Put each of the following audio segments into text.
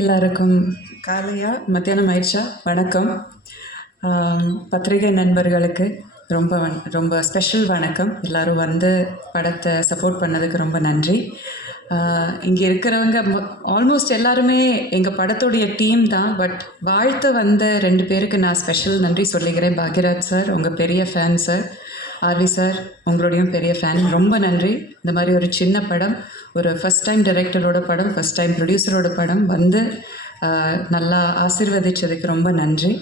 எல்லாருக்கும் காலையா? மத்தியானம் ஆயிடுச்சா? வணக்கம். பத்திரிகை நண்பர்களுக்கு ரொம்ப ரொம்ப ஸ்பெஷல் வணக்கம். எல்லாரும் வந்து படத்தை சப்போர்ட் பண்ணதுக்கு ரொம்ப நன்றி. இங்கே இருக்கிறவங்க ஆல்மோஸ்ட் எல்லாருமே எங்கள் படத்துடைய டீம் தான் பட் வாழ்த்து வந்த ரெண்டு பேருக்கு நான் ஸ்பெஷல் நன்றி சொல்லிக்கிறேன். பாக்யராஜ் சார் உங்கள் பெரிய ஃபேன் சார் ஆர்வி சார் உங்களுடையும் பெரிய ஃபேன் ரொம்ப நன்றி. இந்த மாதிரி ஒரு சின்ன படம் ஒரு ஃபஸ்ட் டைம் டைரக்டரோட படம் ஃபஸ்ட் டைம் ப்ரொடியூசரோட படம் வந்து நல்லா ஆசிர்வதிச்சதுக்கு ரொம்ப நன்றி.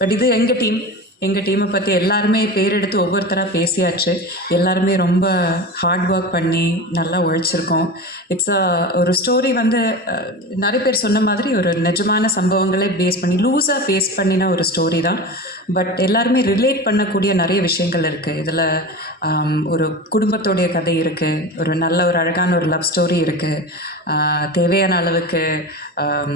பட் இது எங்கள் டீம் எங்கள் டீமை பற்றி எல்லாருமே பேர் எடுத்து ஒவ்வொருத்தராக பேசியாச்சு. எல்லாருமே ரொம்ப ஹார்ட் ஒர்க் பண்ணி நல்லா உழைச்சிருக்கோம். இட்ஸ் ஒரு ஸ்டோரி வந்து நிறைய பேர் சொன்ன மாதிரி ஒரு நிஜமான சம்பவங்களை பேஸ் பண்ணி லூஸாக பேஸ் பண்ணின ஒரு ஸ்டோரி தான். பட் எல்லாருமே ரிலேட் பண்ணக்கூடிய நிறைய விஷயங்கள் இருக்குது இதில் um, ஒரு குடும்பத்தோடைய கதை இருக்குது ஒரு நல்ல ஒரு அழகான ஒரு லவ் ஸ்டோரி இருக்குது தேவையான அளவுக்கு um,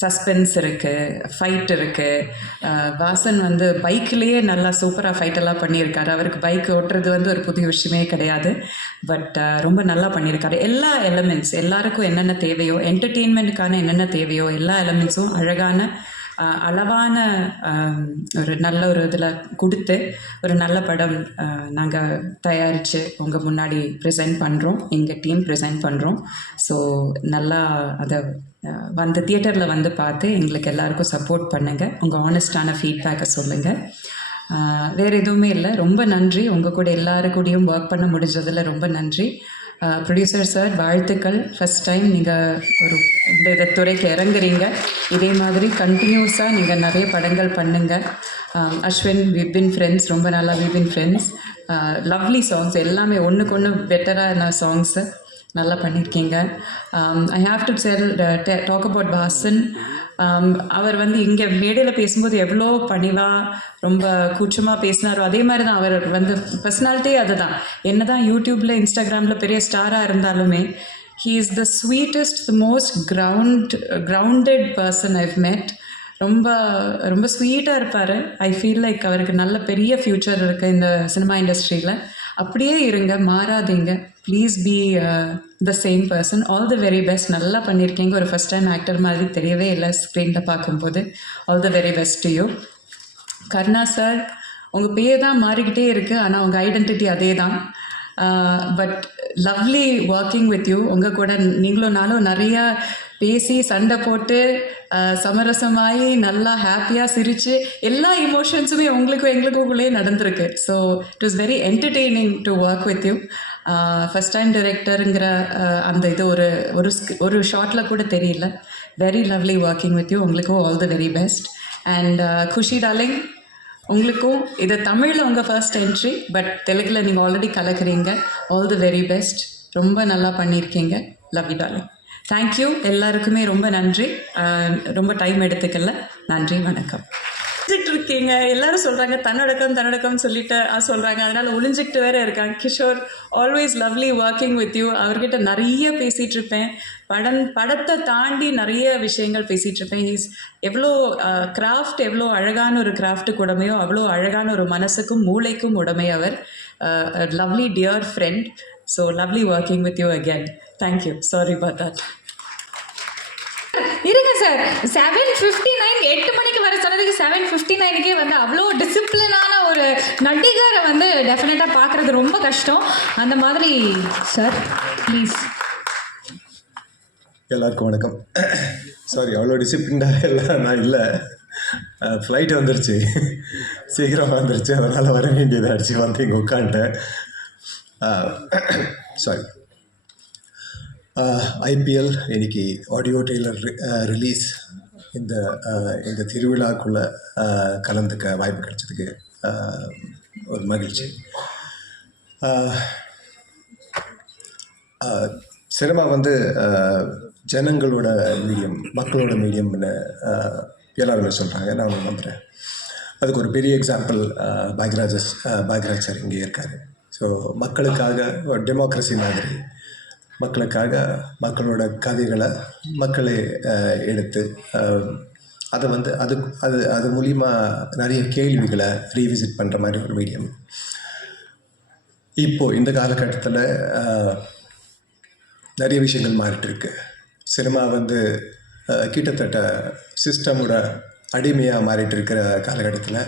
சஸ்பென்ஸ் இருக்குது ஃபைட் இருக்குது வாசன் வந்து பைக்லேயே நல்லா சூப்பராக ஃபைட்டெல்லாம் பண்ணியிருக்காரு. அவருக்கு பைக் ஓட்டுறது வந்து ஒரு புதிய விஷயமே கிடையாது. பட் ரொம்ப நல்லா பண்ணியிருக்காரு. எல்லா எலமெண்ட்ஸ் எல்லாருக்கும் என்னென்ன தேவையோ என்டர்டெயின்மெண்ட்டுக்கான என்னென்ன தேவையோ எல்லா எலமெண்ட்ஸும் அழகான அளவான ஒரு நல்ல ஒரு இதில் கொடுத்து ஒரு நல்ல படம் நாங்கள் தயாரித்து உங்கள் முன்னாடி ப்ரெசென்ட் பண்ணுறோம் எங்கள் டீம் ப்ரெசென்ட் பண்ணுறோம் ஸோ நல்லா அதை வந்து தியேட்டரில் வந்து பார்த்து எங்களுக்கு எல்லாருக்கும் சப்போர்ட் பண்ணுங்கள் உங்கள் ஆனஸ்டான ஃபீட்பேக்கை சொல்லுங்கள் வேறு எதுவுமே இல்லை. ரொம்ப நன்றி. உங்கள் கூட எல்லாரு கூடயும் ஒர்க் பண்ண முடிஞ்சதில் ரொம்ப நன்றி. ப்ரொடியூசர் சார் வாழ்த்துக்கள். ஃபஸ்ட் டைம் நீங்கள் ஒரு இந்த இந்த துறைக்கு இறங்குறீங்க. இதே மாதிரி கண்டினியூஸாக நீங்கள் நிறைய படங்கள் பண்ணுங்கள் அஸ்வின் விபின் ஃப்ரெண்ட்ஸ் ரொம்ப நல்லா விபின் ஃப்ரெண்ட்ஸ் லவ்லி சாங்ஸ் எல்லாமே ஒன்றுக்கு ஒன்று பெட்டரான சாங்ஸு நல்லா பண்ணியிருக்கீங்க I have to tell talk about பாசன் அவர் வந்து இங்கே மேடையில் பேசும்போது எவ்வளோ பணிவாக ரொம்ப கூச்சமாக பேசினாரோ அதே மாதிரி தான் அவர் வந்து பர்சனாலிட்டியே அதுதான். என்ன தான் யூடியூப்பில் இன்ஸ்டாகிராமில் பெரிய ஸ்டாராக இருந்தாலுமே he is the sweetest the most ground grounded person I've met ரொம்ப ரொம்ப ஸ்வீட்டாக இருப்பார். ஐ ஃபீல் லைக் அவருக்கு நல்ல பெரிய ஃப்யூச்சர் இருக்குது இந்த சினிமா இண்டஸ்ட்ரியில் அப்படியே இருங்க மாறாதீங்க. Please be the same person all the very best நல்லா பண்ணியிருக்கீங்க ஒரு ஃபஸ்ட் டைம் ஆக்டர் மாதிரி தெரியவே இல்லை ஸ்க்ரீனில் பார்க்கும்போது. All the very best to you Karuna sir உங்கள் பேர் தான் மாறிக்கிட்டே இருக்குது ஆனால் உங்கள் ஐடென்டிட்டி அதே தான். But lovely working with you உங்கள் கூட நீங்களும் நானும் நிறையா பேசி சண்டை போட்டு சமரசமாகி நல்லா ஹாப்பியாக சிரித்து எல்லா இமோஷன்ஸுமே உங்களுக்கும் எங்களுக்குள்ளே நடந்திருக்கு. So it is very entertaining to work with you first time டிரெக்டருங்கிற அந்த இது ஒரு ஒரு ஒரு ஷார்ட்டில் கூட தெரியல. Very lovely working with you உங்களுக்கும் all the very best and Kushi darling உங்களுக்கும் இது தமிழில் உங்கள் ஃபர்ஸ்ட் என்ட்ரி பட் தெலுங்கில் நீங்கள் ஆல்ரெடி கலக்குறீங்க. ஆல் தி வெரி பெஸ்ட் ரொம்ப நல்லா பண்ணியிருக்கீங்க. லவ் யூ தேங்க்யூ எல்லாருக்குமே ரொம்ப நன்றி. ரொம்ப டைம் எடுத்துக்கல. நன்றி வணக்கம். இருக்கீங்க எல்லாரும் சொல்கிறாங்க தன்னடக்கம் தன்னடக்கம் சொல்லிட்டு சொல்றாங்க. சொல்கிறாங்க அதனால் ஒளிஞ்சிக்கிட்டு வேற இருக்காங்க. Kishore always lovely working with you அவர்கிட்ட நிறைய பேசிகிட்டு இருப்பேன் படம் படத்தை தாண்டி நிறைய விஷயங்கள் பேசிகிட்டு இருப்பேன் இஸ் எவ்வளோ கிராஃப்ட் எவ்வளோ அழகான ஒரு கிராஃப்ட்டுக்கு உடமையோ அவ்வளோ அழகான ஒரு மனசுக்கும் மூளைக்கும் உடமை அவர். Lovely dear friend so lovely working with you again thank you sorry but that இருங்க சார். செவன் ஃபிஃப்டி நைன் எட்டு மணிக்கு வர சொன்னதுக்கு செவன் ஃபிஃப்டி நைனுக்கே வந்து அவ்வளோ டிசிப்ளினான ஒரு நடிகரை வந்து டெஃபினட்டாக பார்க்குறது ரொம்ப கஷ்டம். அந்த மாதிரி சார் ப்ளீஸ் எல்லாருக்கும் வணக்கம். சாரி அவ்வளோ டிசிப்ளின்டாக எல்லாம் நான் இல்லை. ஃப்ளைட் வந்துருச்சு. சீக்கிரம் வந்துருச்சு. அதனால் வர வேண்டியதாகிடுச்சு வந்து இங்கே உட்காந்துட்டேன். சாரி ஐபிஎல் இன்னைக்கு ஆடியோ டெய்லர் ரிலீஸ் இந்த இந்த திருவிழாக்குள்ளே கலந்துக்க வாய்ப்பு கிடைச்சதுக்கு ஒரு மகிழ்ச்சி சினிமா வந்து ஜனங்களோட மீடியம் மக்களோட மீடியம்னு எல்லாருமே சொல்கிறாங்க நான் நம்புகிறேன் அதுக்கு ஒரு பெரிய எக்ஸாம்பிள் பாக்யராஜஸ் பாக்யராஜ் சார் இங்கே இருக்கார் ஸோ மக்களுக்காக டெமோக்ரஸி மாதிரி மக்களுக்காக மக்களோட கதைகளை மக்களே எடுத்து அதை வந்து அது அது அது மூலிமா நிறைய கேள்விகளை ரீவிசிட் பண்ணுற மாதிரி ஒரு மீடியம் இப்போது இந்த காலகட்டத்தில் நிறைய விஷயங்கள் மாறிட்டுருக்கு. சினிமா வந்து கிட்டத்தட்ட சிஸ்டமோட அடிமையாக மாறிட்டு இருக்கிற காலகட்டத்தில்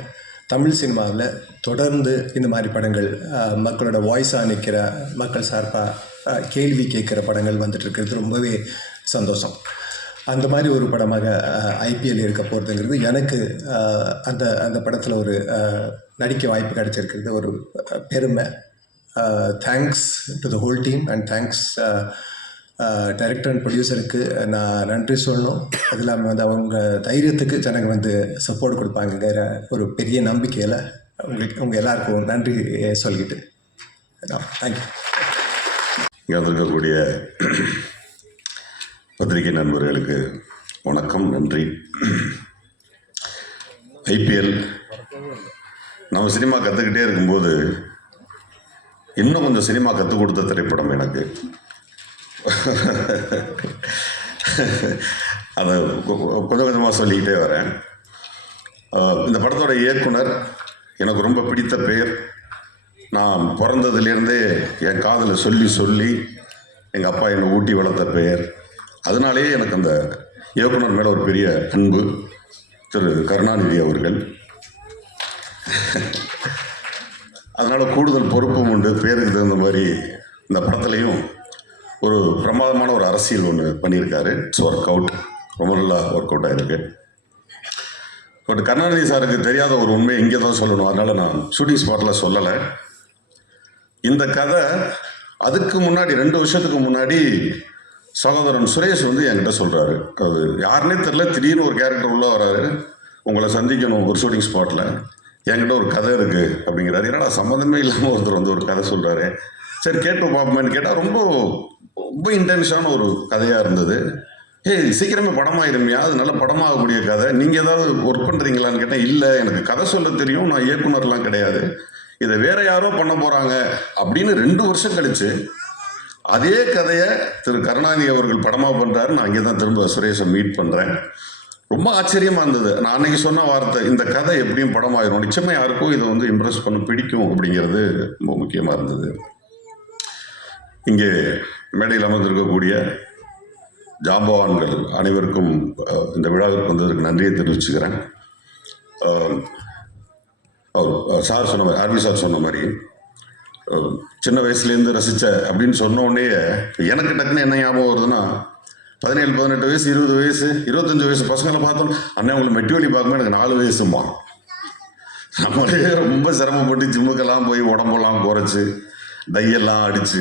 தமிழ் சினிமாவில் தொடர்ந்து இந்த மாதிரி படங்கள் மக்களோட வாய்ஸாக நிற்கிற மக்கள் சார்பாக கேள்வி கேட்குற படங்கள் வந்துட்டு இருக்கிறது ரொம்பவே சந்தோஷம். அந்த மாதிரி ஒரு படமாக ஐபிஎல் இருக்க போகிறதுங்கிறது எனக்கு அந்த அந்த படத்தில் ஒரு நடிக்க வாய்ப்பு கிடைச்சிருக்கிறது. ஒரு பெருமை. Thanks to the whole team and thanks director and ப்ரொடியூசருக்கு நான் நன்றி சொல்லணும். அது இல்லாமல் வந்து அவங்க தைரியத்துக்கு ஜனங்க வந்து சப்போர்ட் கொடுப்பாங்கங்கிற ஒரு பெரிய நம்பிக்கையில் உங்களுக்கு உங்கள் எல்லாருக்கும் நன்றி சொல்லிக்கிட்டு தேங்க்யூ இங்கே வந்திருக்கக்கூடிய பத்திரிகை நண்பர்களுக்கு வணக்கம் நன்றி. ஐபிஎல் நம்ம சினிமா கற்றுக்கிட்டே இருக்கும்போது இன்னும் கொஞ்சம் சினிமா கற்றுக் கொடுத்த திரைப்படம் எனக்கு. அதை கொஞ்சம் கொஞ்சமாக சொல்லிக்கிட்டே வரேன். இந்த படத்தோட இயக்குனர் எனக்கு ரொம்ப பிடித்த பெயர். நான் பிறந்ததுலேருந்தே என் காதில் சொல்லி சொல்லி எங்கள் அப்பா என்னை ஊட்டி வளர்த்த பெயர். அதனாலேயே எனக்கு அந்த இயக்குனர் மேலே ஒரு பெரிய அன்பு. திரு கருணாநிதி அவர்கள். அதனால் கூடுதல் பொறுப்பும் உண்டு. பேருக்கு தகுந்த மாதிரி இந்த படத்துலையும் ஒரு பிரமாதமான ஒரு அரசியல் ஒன்று பண்ணியிருக்காரு. இட்ஸ் ஒர்க் அவுட் ரொம்ப நல்லா ஒர்க் அவுட் ஆகிருக்கு பட் கருணாநிதி சாருக்கு தெரியாத ஒரு உண்மை இங்கே தான் சொல்லணும். அதனால் நான் ஷூட்டிங் ஸ்பாட்டில் சொல்லலை. இந்த கதை அதுக்கு முன்னாடி ரெண்டு வருஷத்துக்கு முன்னாடி சகோதரன் சுரேஷ் வந்து என்கிட்ட சொல்கிறாரு அது யாருன்னே தெரில திடீர்னு ஒரு கேரக்டர் உள்ளே வராரு. உங்களை சந்திக்கணும் ஒரு ஷூட்டிங் ஸ்பாட்டில் என்கிட்ட ஒரு கதை இருக்குது அப்படிங்கிறாரு. என்னடா சம்மந்தமே இல்லாமல் ஒருத்தர் வந்து ஒரு கதை சொல்கிறாரு சரி கேட்டு பார்ப்போமேன்னு கேட்டால் ரொம்ப ரொம்ப இன்டென்ஷனான ஒரு கதையாக இருந்தது. ஏய் சீக்கிரமே படமாயிருமையா அது நல்ல படமாகக்கூடிய கதை. நீங்கள் ஏதாவது ஒர்க் பண்ணுறீங்களான்னு கேட்டேன் இல்லை எனக்கு கதை சொல்ல தெரியும். நான் இயக்குனர்லாம் கிடையாது. இதை வேற யாரோ பண்ண போகிறாங்க அப்படின்னு ரெண்டு வருஷம் கழிச்சு அதே கதையை திரு. கருணாநிதி அவர்கள் படமாக பண்ணுறாரு நான் இங்கே தான் திரும்ப சுரேஷை மீட் பண்ணுறேன் ரொம்ப ஆச்சரியமாக இருந்தது. நான் அன்னைக்கு சொன்ன வார்த்தை இந்த கதை எப்படியும் படமாயிரும். நிச்சயமாக யாருக்கும் இதை வந்து இம்ப்ரெஸ் பண்ண பிடிக்கும் அப்படிங்கிறது ரொம்ப முக்கியமாக இருந்தது. இங்கே மேடையில் அமர்ந்திருக்கக்கூடிய ஜாம்பவான்கள் அனைவருக்கும் இந்த விழாவிற்கு வந்ததற்கு நன்றியை தெரிவிச்சுக்கிறேன். சார் சொன்ன மாதிரி ஆர்வி சார் சொன்ன மாதிரி சின்ன வயசுலேருந்து ரசித்த அப்படின்னு சொன்ன உடனே எனக்கு டக்குன்னு என்ன ஞாபகம் வருதுன்னா பதினேழு பதினெட்டு வயசு இருபது வயசு இருபத்தஞ்சு வயசு பசங்களை பார்த்தோம். அண்ணன் உங்களுக்கு மெட்டிவலி பார்க்கும்போது எனக்கு நாலு வயசுமா நம்மளே ரொம்ப சிரமப்பட்டு ஜிம்முக்கெல்லாம் போய் உடம்பெல்லாம் குறைச்சி தையெல்லாம் அடித்து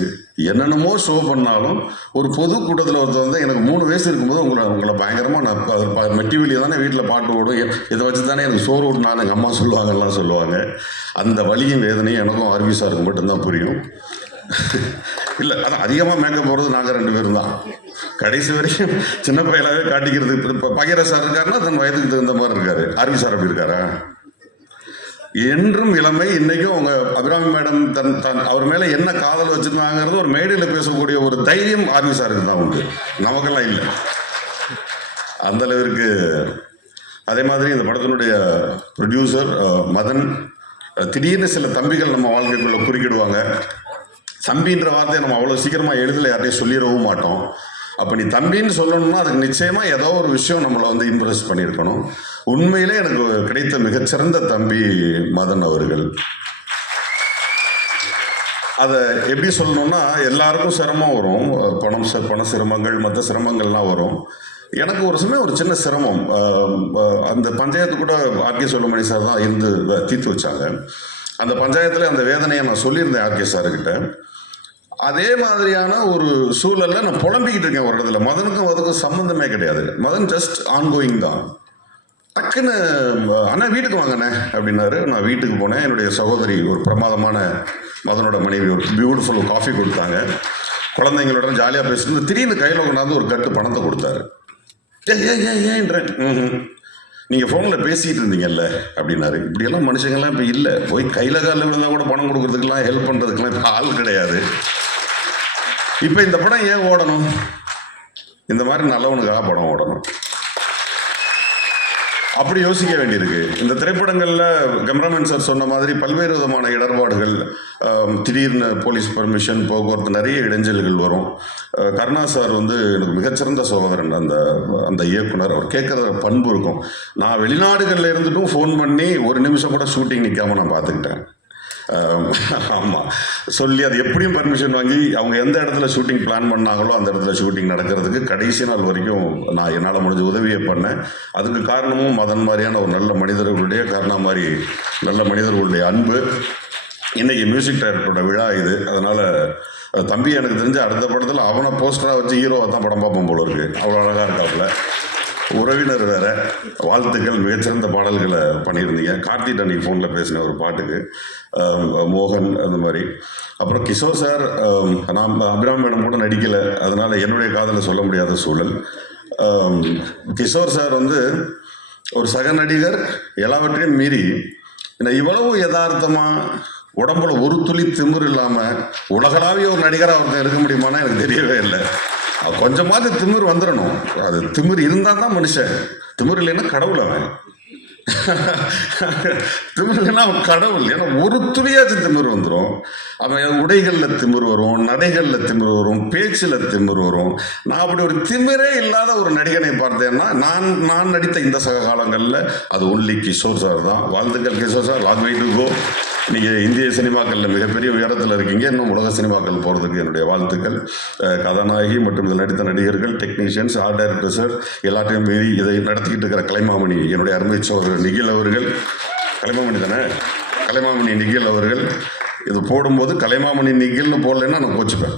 என்னென்னமோ ஷோ பண்ணாலும் ஒரு பொது கூட்டத்தில் ஒருத்தர் வந்து எனக்கு மூணு வயசு இருக்கும்போது உங்களை உங்களை பயங்கரமாக நான் மெட்டி வெளியே தானே வீட்டில் பாட்டு ஓடும் இதை வச்சு தானே எனக்கு சோறு ஓட்டுனான்னு எங்கள் அம்மா சொல்லுவாங்கலாம் சொல்லுவாங்க. அந்த வலியும் வேதனையும் எனக்கும் ஆர்வி சாருக்கு மட்டும்தான் புரியும். இல்லை அதான் அதிகமாக மேக்கப் போகிறது நாங்கள் ரெண்டு பேரும் தான். கடைசி வரைக்கும் சின்ன பையலாகவே காட்டிக்கிறதுக்கு இப்போ பகிர சார் இருக்காருன்னா தன் வயதுக்கு தகுந்த மாதிரி இருக்காரு. அருவி சார் அப்படி இருக்காரா? என்றும் இளமை. இன்னைக்கும் அவங்க அபிராமி மேடம் தன் தன் அவர் மேலே என்ன காதல் வச்சிருந்தாங்கிறது ஒரு மேடையில் பேசக்கூடிய ஒரு தைரியம் ஆர்மி சாருக்கு தான் உண்டு. நமக்கெல்லாம் இல்லை. அந்த அளவிற்கு அதே மாதிரி இந்த படத்தினுடைய ப்ரொடியூசர் மதன் திடீர்னு சில தம்பிகள் நம்ம வாழ்க்கைக்குள்ள குறுக்கிடுவாங்க. தம்பின்ற வார்த்தையை நம்ம அவ்வளோ சீக்கிரமாக எழுதல யார்ட்டையும் சொல்லிடவும் மாட்டோம். அப்போ நீ தம்பின்னு சொல்லணும்னா அதுக்கு நிச்சயமாக ஏதோ ஒரு விஷயம் நம்மளை வந்து இம்ப்ரெஸ் பண்ணியிருக்கணும். உண்மையிலே எனக்கு கிடைத்த மிகச்சிறந்த தம்பி மதன் அவர்கள். அதை எப்படி சொல்லணும்னா எல்லாருக்கும் சிரமம் வரும். பணம் ச- பண சிரமங்கள் மற்ற சிரமங்கள்லாம் வரும். எனக்கு ஒரு சமயம் ஒரு சின்ன சிரமம். அந்த பஞ்சாயத்து கூட ஆர்கே சொல்லுமணி சார் தான் இருந்து வ- தீர்த்து வச்சாங்க. அந்த பஞ்சாயத்தில் அந்த வேதனையை நான் சொல்லியிருந்தேன் ஆர்கே சாருக்கிட்ட அதே மாதிரியான ஒரு சூழலில் நான் புலம்பிக்கிட்டு இருக்கேன் ஒரு இடத்துல. மதனுக்கும் அதுக்கும் சம்மந்தமே கிடையாது. மதன் ஜஸ்ட் ஆன்கோயிங் தான். டக்குன்னு அண்ணா வீட்டுக்கு வாங்கண்ணே அப்படின்னாரு. நான் வீட்டுக்கு போனேன். என்னுடைய சகோதரி ஒரு பிரமாதமான மதனோட மனைவி ஒரு பியூட்டிஃபுல் காஃபி கொடுத்தாங்க. குழந்தைங்களோட ஜாலியாக பேசிட்டு திடீர்னு கையில் கொண்டாந்து ஒரு கட்டு பணத்தை கொடுத்தாரு. ஏன் ஏன் ஏன் ஏன்றேன் ம் நீங்கள் ஃபோனில் பேசிகிட்டு இருந்தீங்கல்ல அப்படின்னாரு. இப்படியெல்லாம் மனுஷங்கள்லாம் இப்போ இல்லை. போய் கையில் காலில் விழுந்தா கூட பணம் கொடுக்குறதுக்கெல்லாம் ஹெல்ப் பண்ணுறதுக்கெல்லாம் இப்போ ஆள் கிடையாது. இப்போ இந்த படம் ஏன் ஓடணும்? இந்த மாதிரி நல்லவனுக்காக படம் ஓடணும். அப்படி யோசிக்க வேண்டியிருக்கு. இந்த திரைப்படங்களில் கேமராமேன் சார் சொன்ன மாதிரி பல்வேறு விதமான இடர்பாடுகள் திடீர்னு போலீஸ் பர்மிஷன் போக்குவரத்து நிறைய இடைஞ்சல்கள் வரும். கருணா சார் வந்து எனக்கு மிகச்சிறந்த சகோதரன் அந்த அந்த இயக்குனர். அவர் கேட்குற பண்பு இருக்கும். நான் வெளிநாடுகளில் இருந்துட்டும் ஃபோன் பண்ணி ஒரு நிமிஷம் கூட ஷூட்டிங் நிற்காம நான் பார்த்துக்கிட்டேன். ஆமாம் சொல்லி அது எப்படியும் பர்மிஷன் வாங்கி அவங்க எந்த இடத்துல ஷூட்டிங் பிளான் பண்ணாங்களோ அந்த இடத்துல ஷூட்டிங் நடக்கிறதுக்கு கடைசி நாள் வரைக்கும் நான் என்னால் முடிஞ்ச உதவியை பண்ணேன். அதுக்கு காரணமும் மதன் மாதிரியான ஒரு நல்ல மனிதர்களுடைய காரணம் மாதிரி நல்ல மனிதர்களுடைய அன்பு. இன்றைக்கி மியூசிக் டைரக்டரோட விழா இது. அதனால் தம்பி எனக்கு தெரிஞ்ச அடுத்த படத்தில் அவனை போஸ்டராக வச்சு ஹீரோவை தான் படம் பார்ப்போம் போல இருக்கு. அவ்வளோ அழகாக இருக்காப்புல. உறவினர் வேற. வாழ்த்துக்கள் மிகச்சிறந்த பாடல்களை பண்ணியிருந்தீங்க. கார்த்திக் அன்னைக்கு ஃபோனில் பேசின ஒரு பாட்டுக்கு மோகன் அந்த மாதிரி. அப்புறம் கிஷோர் சார் நான் அபிராம் மேடம் கூட நடிக்கலை. அதனால் என்னுடைய காதலை சொல்ல முடியாத சூழல். கிஷோர் சார் வந்து ஒரு சக நடிகர் எல்லாவற்றையும் மீறி என்ன இவ்வளவு யதார்த்தமாக உடம்புல ஒரு துளி திமிர் இல்லாமல் உலகளாவிய ஒரு நடிகராக ஒருத்தன் இருக்க முடியுமானா எனக்கு தெரியவே இல்லை. கொஞ்சமாவது திமிர் வந்துடணும் அது திமிர் இருந்தால் தான் மனுஷன். திமிர் இல்லைன்னா கடவுள் அவன். திமிர் இல்லைன்னா அவன் கடவுள். ஏன்னா ஒரு துளியாச்சும் திமிர் வந்துடும் அவன் உடைகளில் திமிர் வரும் நடைகளில் திமிர் வரும் பேச்சில் திமிர் வரும். நான் அப்படி ஒரு திமிரே இல்லாத ஒரு நடிகனை பார்த்தேன்னா நான் நான் நடித்த இந்த சக காலங்களில் அது ஒன்லி கிஷோர் சார் தான். வாழ்த்துக்கள் Kishore sir. Long way to go நீங்கள் இந்திய சினிமாக்களில் மிகப்பெரிய உயரத்தில் இருக்கீங்க. இன்னும் உலக சினிமாக்கள் போகிறதுக்கு என்னுடைய வாழ்த்துக்கள். கதாநாயகி மற்றும் இதில் நடித்த நடிகர்கள் டெக்னீஷியன்ஸ் ஆர்ட் டைரக்டர் சார் எல்லாத்தையும் மீறி இதை நடத்திக்கிட்டு இருக்கிற கலைமாமணி என்னுடைய அருமை சோதரர் நிகில் அவர்கள். கலைமாமணி தானே? கலைமாமணி நிகில் அவர்கள். இது போடும்போது கலைமாமணி நிகில்னு போடலைன்னா நான் கோச்சுப்பேன்.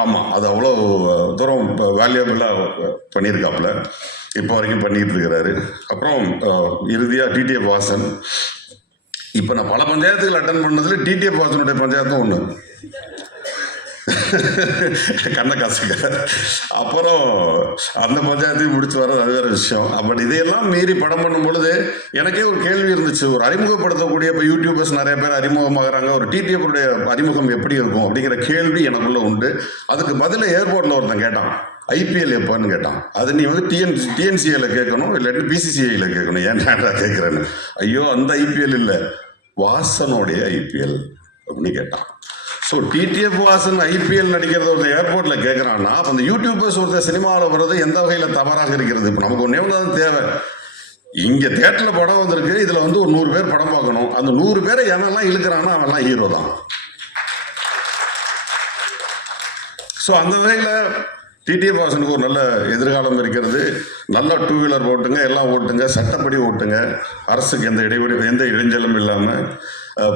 ஆமாம் அது அவ்வளோ தூரம் இப்போ வேல்யூபிளாக பண்ணியிருக்காப்புல. இப்போ வரைக்கும் பண்ணிக்கிட்டு இருக்கிறாரு அப்புறம் இறுதியாக டிடிஎஃப் வாசன். இப்போ நான் பல பஞ்சாயத்துகள் அட்டன் பண்ணதுல டிடிஎஃப் வாசனுடைய பஞ்சாயத்தும் ஒன்று கண்ணக்காசுங்க அப்புறம் அந்த பஞ்சாயத்தையும் முடிச்சு வர்றது அது வேற விஷயம். பட் இதையெல்லாம் மீறி படம் பண்ணும் பொழுது எனக்கே ஒரு கேள்வி இருந்துச்சு. ஒரு அறிமுகப்படுத்தக்கூடிய இப்போ யூடியூபர்ஸ் நிறைய பேர் அறிமுகமாகறாங்க. ஒரு டிடிஎஃபுடைய அறிமுகம் எப்படி இருக்கும் அப்படிங்கிற கேள்வி எனக்குள்ள உண்டு. அதுக்கு பதில ஏர்போர்ட்டில் ஒருத்தன் கேட்டான். ஐபிஎல் எப்போன்னு கேட்டான். அது நீ வந்து டிஎன் டிஎன்சிஐயில் கேட்கணும் இல்லாட்டி பிசிசிஐயில் கேட்கணும். ஏன்டா கேட்குறேன்னு? ஐயோ அந்த ஐபிஎல் இல்லை. வாசனுடைய ஐபிஎல் அப்படின்னு கேட்டான். ஸோ டிடிஎஃப் வாசன் ஐபிஎல் நடிக்கிறத ஒருத்தர் ஏர்போர்ட்டில் கேட்குறான்னா அப்போ அந்த யூடியூபர்ஸ் ஒருத்தர் சினிமாவில் வர்றது எந்த வகையில் தவறாக இருக்கிறது? இப்போ நமக்கு ஒன்றே ஒன்று தான் தேவை. இங்கே தேட்டரில் படம் வந்திருக்கு இதில் வந்து ஒரு நூறு பேர் படம் பார்க்கணும். அந்த நூறு பேரை எவன்லாம் இழுக்கிறானோ அவன்லாம் ஹீரோ தான். ஸோ அந்த வகையில் டிடிஎஃப் வாசனுக்கு ஒரு நல்ல எதிர்காலம் இருக்கிறது. நல்ல டூ வீலர் ஓட்டுங்க எல்லாம் ஓட்டுங்க சட்டப்படி ஓட்டுங்க. அரசுக்கு எந்த இடைவெளி எந்த இடைஞ்சலும் இல்லாமல்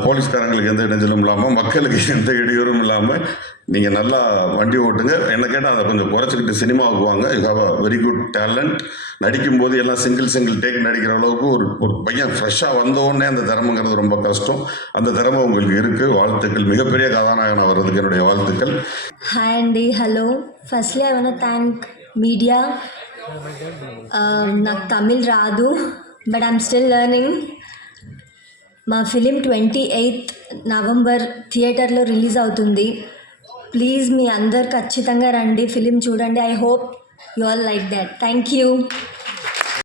போலீஸ்காரங்களுக்கு எந்த இடைஞ்சலும் இல்லாமல் மக்களுக்கு எந்த இடையூறும் இல்லாமல் நீங்கள் நல்லா வண்டி ஓட்டுங்க என்ன கேட்டால் அதை கொஞ்சம் குறைச்சிக்கிட்டு சினிமாவுக்கு வாங்க you have a very good talent நடிக்கும்போது எல்லாம் சிங்கிள் சிங்கிள் டேக் நடிக்கிற அளவுக்கு ஒரு ஒரு பையன் ஃப்ரெஷ்ஷாக வந்தோடனே அந்த திறமைங்கிறது ரொம்ப கஷ்டம் அந்த திறமை உங்களுக்கு இருக்குது வாழ்த்துக்கள் மிகப்பெரிய கதாநாயகனாக வர்றதுக்கு என்னுடைய வாழ்த்துக்கள் హాయ్ అండి hello firstly I want thank media నాకు తమిళ్ రాదు బట్ ఐమ్ స్టిల్ లెర్నింగ్ మా ఫిలిం ట్వంటీ ఎయిత్ నవంబర్ థియేటర్లో రిలీజ్ అవుతుంది. ప్లీజ్ మీ అందరు ఖచ్చితంగా రండి. ఫిలిం చూడండి. I hope you all like that. Thank you.